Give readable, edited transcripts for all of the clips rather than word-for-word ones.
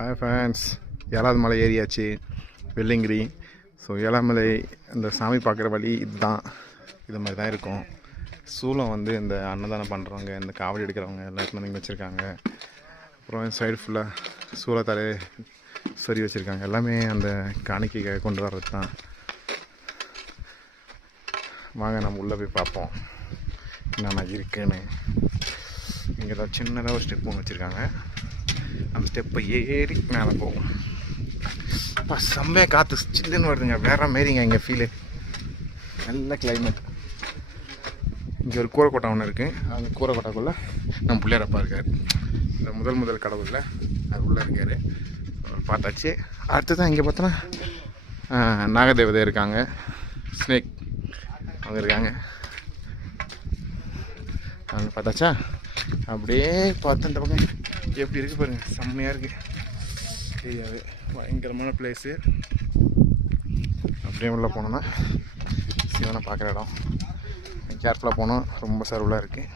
Hi fans, ஏழாவது மலை ஏரியாச்சு, Velliangiri. So ஏழாமலை இந்த சாமி பார்க்குற வழி இதுதான், இது மாதிரி தான் இருக்கும். சூளம் வந்து இந்த அன்னதானம் பண்ணுறவங்க, இந்த காவடி எடுக்கிறவங்க எல்லாருக்குமே இங்கே வச்சுருக்காங்க. அப்புறம் சைடு ஃபுல்லாக சூளத்தலை சரி வச்சுருக்காங்க. எல்லாமே அந்த காணிக்கை கொண்டு வர்றது தான். வாங்க நம்ம உள்ளே போய் பார்ப்போம் என்னென்ன இருக்குன்னு. இங்கே தான் சின்னதாக ஒரு ஸ்டெப் ஒன்று வச்சுருக்காங்க. அந்த ஸ்டெப்பை ஏறி மேலே போகும். இப்போ செம்மையாக காற்று சில்லுன்னு வருதுங்க, வேற மாரிங்க இங்கே ஃபீலு. நல்ல கிளைமேட். இங்கே ஒரு கூரைக்கோட்டை ஒன்று இருக்குது. அந்த கூரைக்கோட்டைக்குள்ளே நம்ம பிள்ளையாரப்பா இருக்கார். இந்த முதல் கடவுளில் அது உள்ளே இருக்கார். பார்த்தாச்சு. அடுத்ததான் இங்கே பார்த்தோன்னா நாகதேவதை இருக்காங்க, ஸ்னேக் அவங்க இருக்காங்க. அவங்க பார்த்தாச்சா. அப்படியே பார்த்து இந்த பக்கம் எப்படி இருக்குது பாருங்கள், செம்மையாக இருக்குது ஏரியாவே. பயங்கரமான பிளேஸு. அப்படியே உள்ளே போனோன்னா சிவனை பார்க்குற இடம். கேர்ஃபுல்லாக போனோம், ரொம்ப சர்வலாக இருக்குது.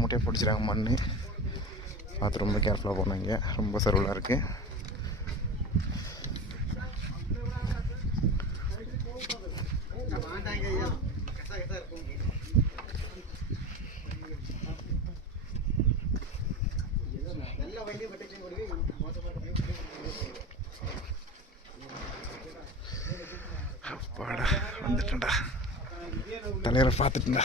மூட்டையாக பிடிச்சிடாங்க மண், பார்த்து ரொம்ப கேர்ஃபுல்லாக போனோம். இங்கே ரொம்ப சர்வலாக இருக்குது. அப்பாடா, வந்துட்டேன்டா, தலைவரை பார்த்துட்டேன்டா.